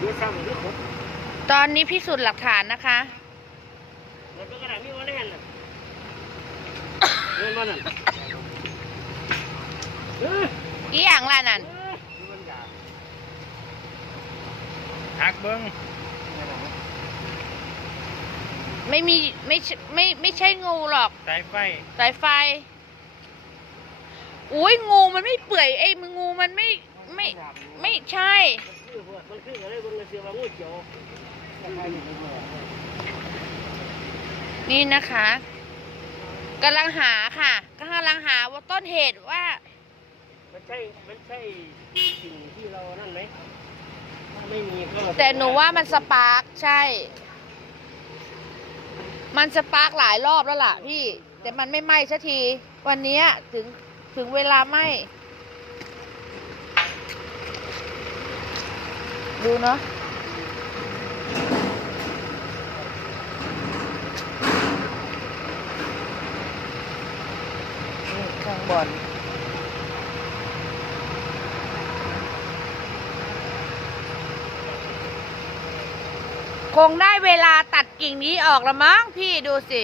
ดูซ้ำดูครบตอนนี้พิสูจน์หลักฐานนะคะแล้วก็กระดาษมีวันแน่นน่ะเงินวันนั้นเอออีอย่างล่ะนั่นเออมีวันยาหักเบิ้งไม่มีไม่ใช่ไม่ไม่ใช่งูหรอก สายไฟ สายไฟ อุ้ยงูมันไม่เปื่อยเอ้ยมันงูมันไม่ ไม่ไม่ใช่มันคือพวกมันคืออะไรบนเสือว่างูเขียวนี่นะคะกำลังหาค่ะกำลังหาว่าต้นเหตุว่า มันใช่ มันใช่สิ่งที่เรานั่นไหมถ้าไม่มีก็แต่หนูว่ามันสปาร์กใช่ มันสปาร์กหลายรอบแล้วล่ะพี่ แต่มันไม่ไหม้สักที วันเนี้ยถึงถึงเวลาไหม้ ดูเนาะนี่ข้างบนคงได้เวลาตัดกิ่งนี้ออกแล้วมั้งพี่ดูสิ